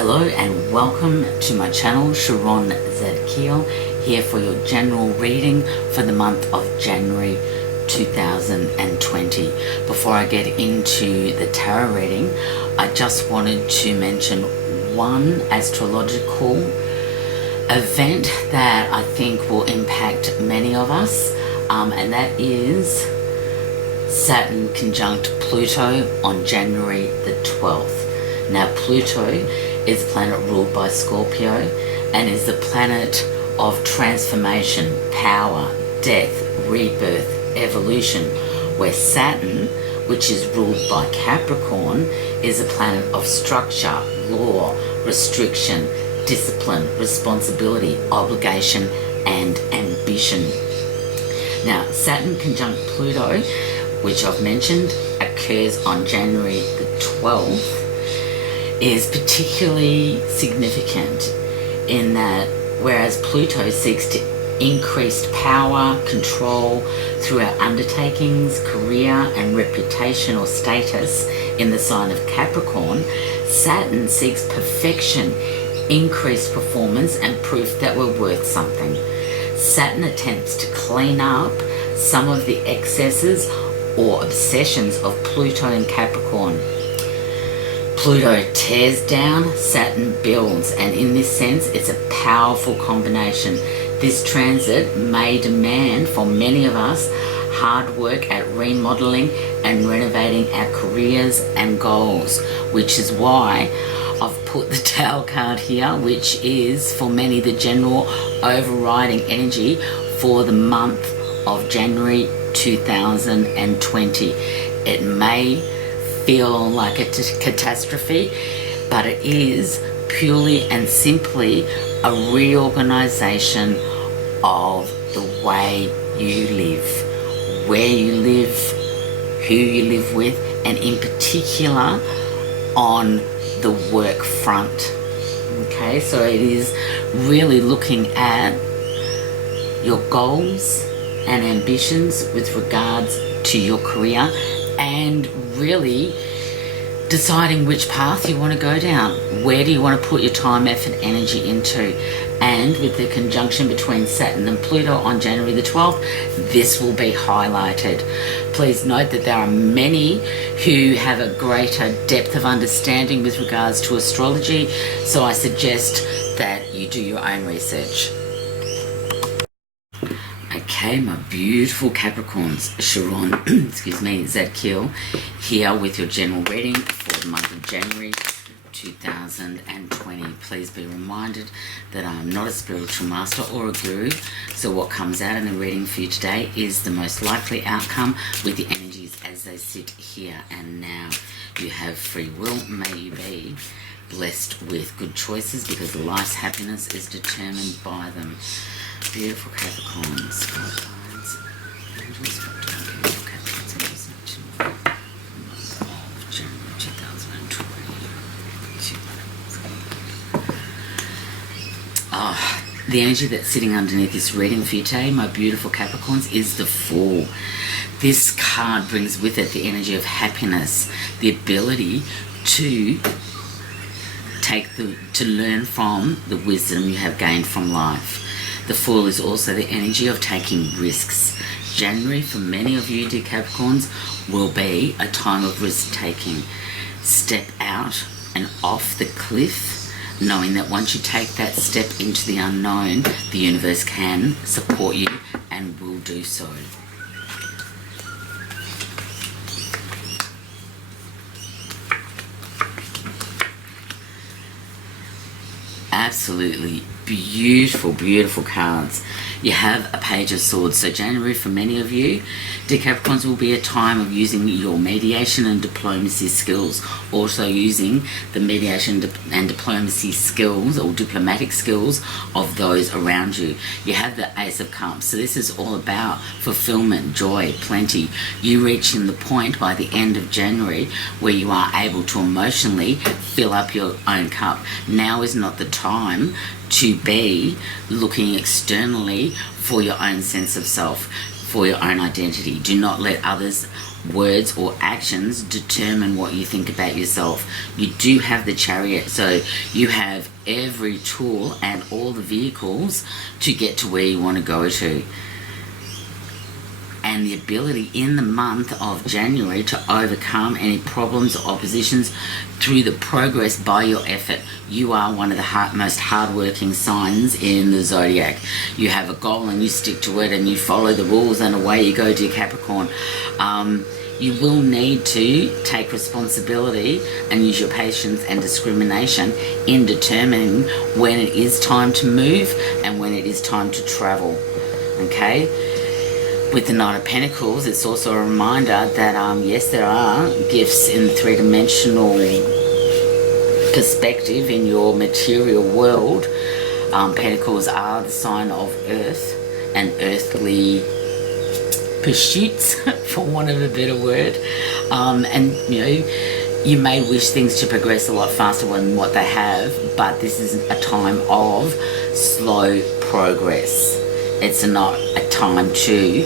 Hello and welcome to my channel, Sharon Zadkiel, here for your general reading for the month of January 2020. Before I get into the tarot reading, I just wanted to mention one astrological event that I think will impact many of us, and that is Saturn conjunct Pluto on January the 12th. Now, Pluto is a planet ruled by Scorpio and is the planet of transformation, power, death, rebirth, evolution, where Saturn, which is ruled by Capricorn, is a planet of structure, law, restriction, discipline, responsibility, obligation, and ambition. Now, Saturn conjunct Pluto, which I've mentioned, occurs on January the 12th, is particularly significant in that whereas Pluto seeks to increase power, control through our undertakings, career and reputational status in the sign of Capricorn, Saturn seeks perfection, increased performance and proof that we're worth something. Saturn attempts to clean up some of the excesses or obsessions of Pluto and Capricorn. Pluto tears down, Saturn builds, and in this sense it's a powerful combination. This transit may demand for many of us hard work at remodeling and renovating our careers and goals, which is why I've put the Tower card here, which is for many the general overriding energy for the month of January 2020. It may feel like a catastrophe, but it is purely and simply a reorganization of the way you live, where you live, who you live with, and in particular on the work front. Okay, so it is really looking at your goals and ambitions with regards to your career, and really deciding which path you want to go down. Where do you want to put your time, effort, energy into? And with the conjunction between Saturn and Pluto on January the 12th, this will be highlighted. Please note that there are many who have a greater depth of understanding with regards to astrology, so I suggest that you do your own research. Okay, my beautiful Capricorns, Sharon, Zadkiel, here with your general reading for the month of January 2020. Please be reminded that I am not a spiritual master or a guru, so what comes out in the reading for you today is the most likely outcome with the energies as they sit here and now. You have free will. May you be blessed with good choices, because life's happiness is determined by them. Beautiful Capricorns, guidelines, angels, beautiful Capricorns, January 2020. The energy that's sitting underneath this reading for you today, my beautiful Capricorns, is the Fool. This card brings with it the energy of happiness, the ability to learn from the wisdom you have gained from life. The Fool is also the energy of taking risks. January, for many of you, dear Capricorns, will be a time of risk-taking. Step out and off the cliff, knowing that once you take that step into the unknown, the universe can support you and will do so. Absolutely beautiful, beautiful cards. You have a Page of Swords. So January, for many of you, dear Capricorns, will be a time of using your mediation and diplomacy skills. Also using the mediation and diplomacy skills or diplomatic skills of those around you. You have the Ace of Cups. So this is all about fulfillment, joy, plenty. You reaching the point by the end of January where you are able to emotionally fill up your own cup. Now is not the time to be looking externally for your own sense of self, for your own identity. Do not let others words or actions determine what you think about yourself. You do have the Chariot, so you have every tool and all the vehicles to get to where you want to go to. And the ability in the month of January to overcome any problems or oppositions through the progress by your effort. You are one of the most hardworking signs in the zodiac. You have a goal and you stick to it and you follow the rules, and away you go, dear Capricorn. You will need to take responsibility and use your patience and discrimination in determining when it is time to move and when it is time to travel. Okay? With the Knight of Pentacles, it's also a reminder that, yes, there are gifts in the three-dimensional perspective in your material world. Pentacles are the sign of earth and earthly pursuits, for want of a better word. And, you know, you may wish things to progress a lot faster than what they have, but this is a time of slow progress. It's not a time to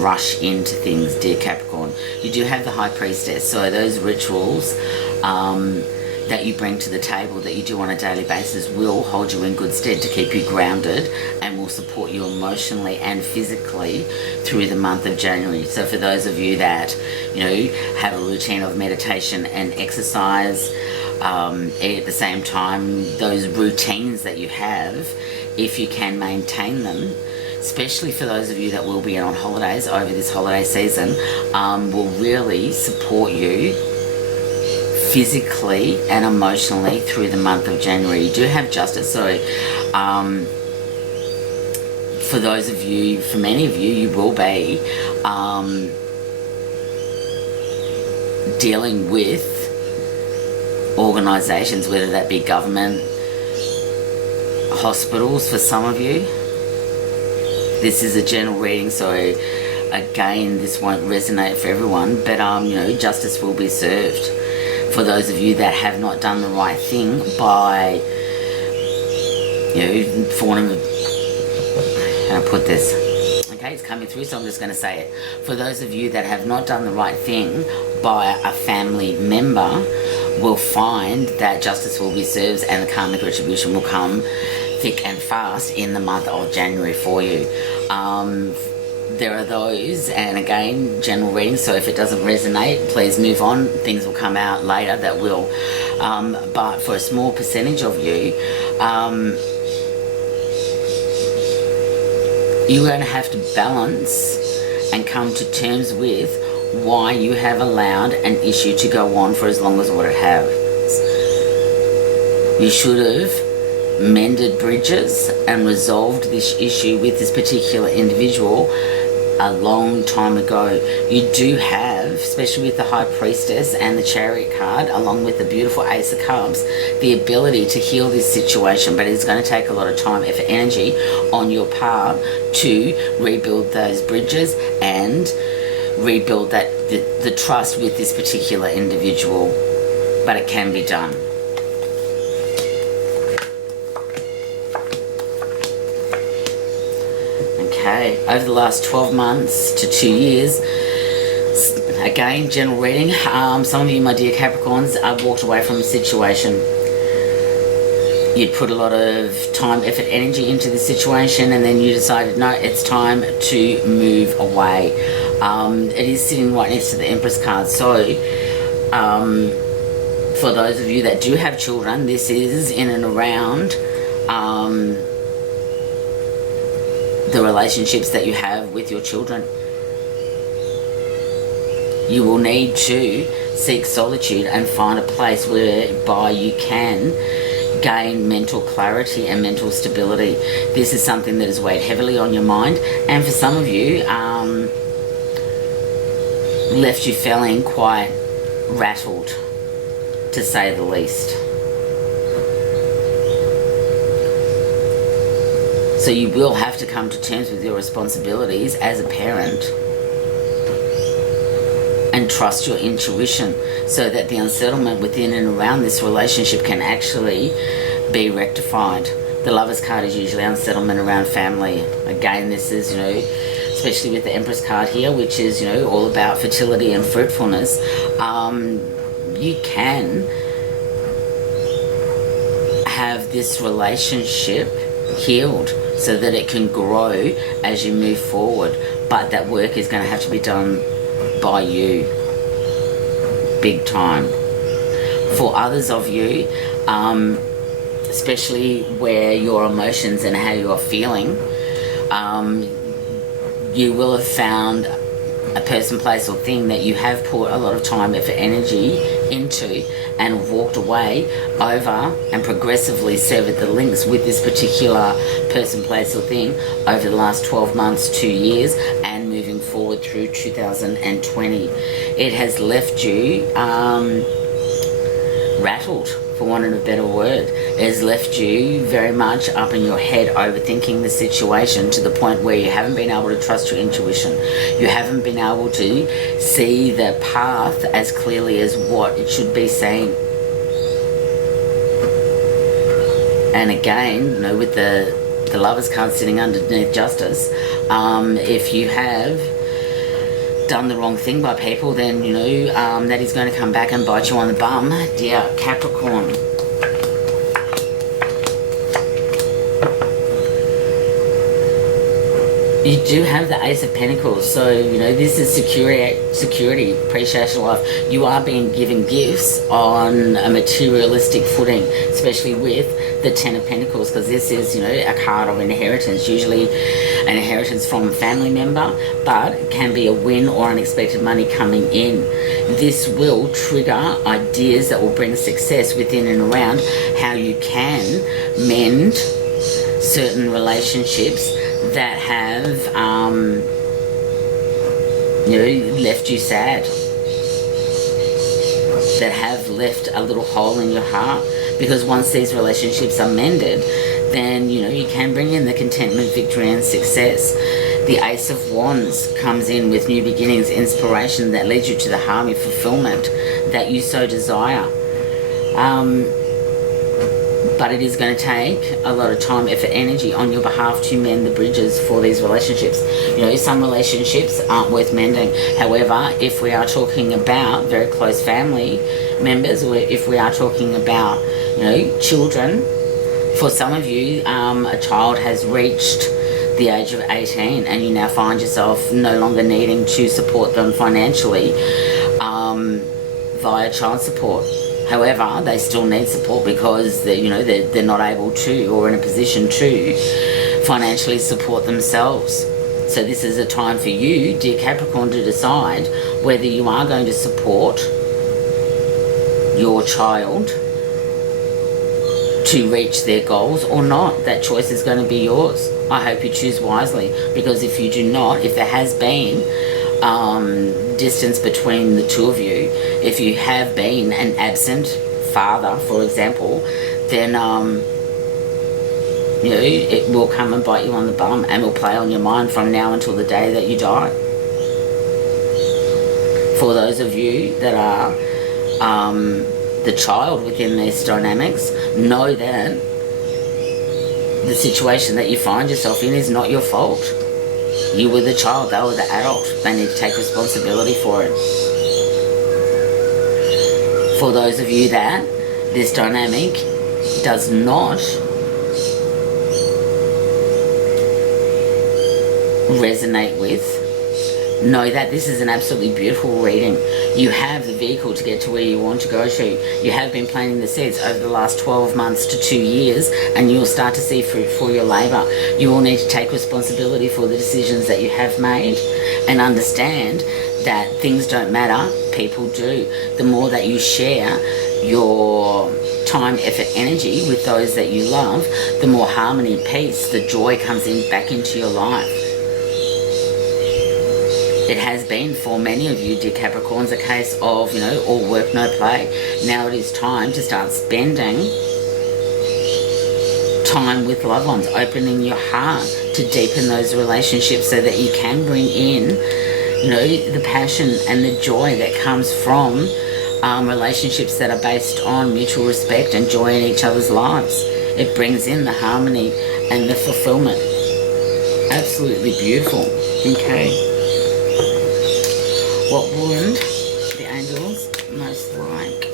rush into things, dear Capricorn. You do have the High Priestess, so those rituals that you bring to the table, that you do on a daily basis, will hold you in good stead to keep you grounded and will support you emotionally and physically through the month of January. So for those of you that, you know, have a routine of meditation and exercise, at the same time, those routines that you have, if you can maintain them, especially for those of you that will be on holidays over this holiday season, will really support you physically and emotionally through the month of January. You do have Justice, so for those of you, for many of you, you will be dealing with organisations, whether that be government, hospitals for some of you. This is a general reading, so again, this won't resonate for everyone, but you know, justice will be served for those of you that have not done the right thing by, you know, for one of, how do I put this? Okay, it's coming through, so I'm just going to say it. For those of you that have not done the right thing by a family member, will find that justice will be served and the karmic retribution will come thick and fast in the month of January for you. There are those, and again, general reading, so if it doesn't resonate, please move on. Things will come out later that will. But for a small percentage of you, you're going to have to balance and come to terms with why you have allowed an issue to go on for as long as what it has. You should have mended bridges and resolved this issue with this particular individual a long time ago. You do have, especially with the High Priestess and the Chariot card, along with the beautiful Ace of Cups, the ability to heal this situation, but it's going to take a lot of time, effort, energy on your part to rebuild those bridges and rebuild that the trust with this particular individual, but it can be done. Okay, over the last 12 months to 2 years, again, general reading, some of you, my dear Capricorns, walked away from a situation. You put a lot of time, effort, energy into the situation, and then you decided, no, it's time to move away. It is sitting right next to the Empress card, so for those of you that do have children, this is in and around the relationships that you have with your children. You will need to seek solitude and find a place whereby you can gain mental clarity and mental stability. This is something that has weighed heavily on your mind, and for some of you, left you feeling quite rattled, to say the least. So you will have to come to terms with your responsibilities as a parent and trust your intuition so that the unsettlement within and around this relationship can actually be rectified. The Lover's card is usually unsettlement around family. Again, this is, you know, it's especially with the Empress card here, which is, you know, all about fertility and fruitfulness, you can have this relationship healed so that it can grow as you move forward. But that work is going to have to be done by you, big time. For others of you, especially where your emotions and how you're feeling, you will have found a person, place or thing that you have put a lot of time, effort, energy into, and walked away over and progressively severed the links with this particular person, place or thing over the last 12 months, 2 years, and moving forward through 2020. It has left you rattled, for want of a better word. It has left you very much up in your head overthinking the situation to the point where you haven't been able to trust your intuition. You haven't been able to see the path as clearly as what it should be saying. And again, you know, with the Lovers card sitting underneath Justice, if you have done the wrong thing by people, then, you know, that is going to come back and bite you on the bum, dear Capricorn. You do have the Ace of Pentacles, so, you know, this is security, appreciation of life. You are being given gifts on a materialistic footing, especially with the Ten of Pentacles, because this is, you know, a card of inheritance, usually an inheritance from a family member, but it can be a win or unexpected money coming in. This will trigger ideas that will bring success within and around how you can mend certain relationships that have, you know, left you sad, that have left a little hole in your heart. Because once these relationships are mended, then, you know, you can bring in the contentment, victory and success. The Ace of Wands comes in with new beginnings, inspiration that leads you to the harmony, fulfillment that you so desire. But it is going to take a lot of time, effort, energy on your behalf to mend the bridges for these relationships. You know, some relationships aren't worth mending. However, if we are talking about very close family members, or if we are talking about, you know, children, for some of you, a child has reached the age of 18 and you now find yourself no longer needing to support them financially via child support. However, they still need support because they're not able to, or in a position to, financially support themselves. So this is a time for you, dear Capricorn, to decide whether you are going to support your child to reach their goals or not. That choice is going to be yours. I hope you choose wisely, because if you do not, if there has been distance between the two of you, if you have been an absent father, for example, then it will come and bite you on the bum and will play on your mind from now until the day that you die. For those of you that are the child within these dynamics, know that the situation that you find yourself in is not your fault. You were the child, they were the adult. They need to take responsibility for it. For those of you that this dynamic does not resonate with, know that this is an absolutely beautiful reading. You have the vehicle to get to where you want to go to. You have been planting the seeds over the last 12 months to 2 years, and you will start to see fruit for your labour. You will need to take responsibility for the decisions that you have made and understand that things don't matter, people do. The more that you share your time, effort, energy with those that you love, the more harmony, peace, the joy comes in back into your life. It has been for many of you, dear Capricorns, a case of, all work, no play. Now it is time to start spending time with loved ones, opening your heart to deepen those relationships so that you can bring in, the passion and the joy that comes from relationships that are based on mutual respect and joy in each other's lives. It brings in the harmony and the fulfillment. Absolutely beautiful. Okay. What would the angels most like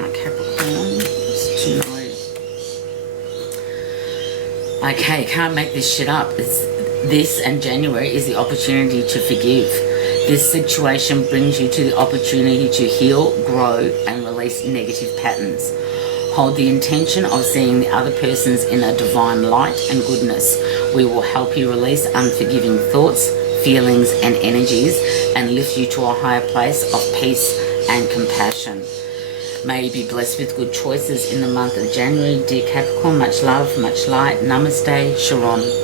our Capricorn to know? Okay, can't make this shit up. This and January is the opportunity to forgive. This situation brings you to the opportunity to heal, grow, and release negative patterns. Hold the intention of seeing the other person's in a divine light and goodness. We will help you release unforgiving thoughts, feelings, and energies, and lift you to a higher place of peace and compassion. May you be blessed with good choices in the month of January. Dear Capricorn, much love, much light. Namaste, Sharon.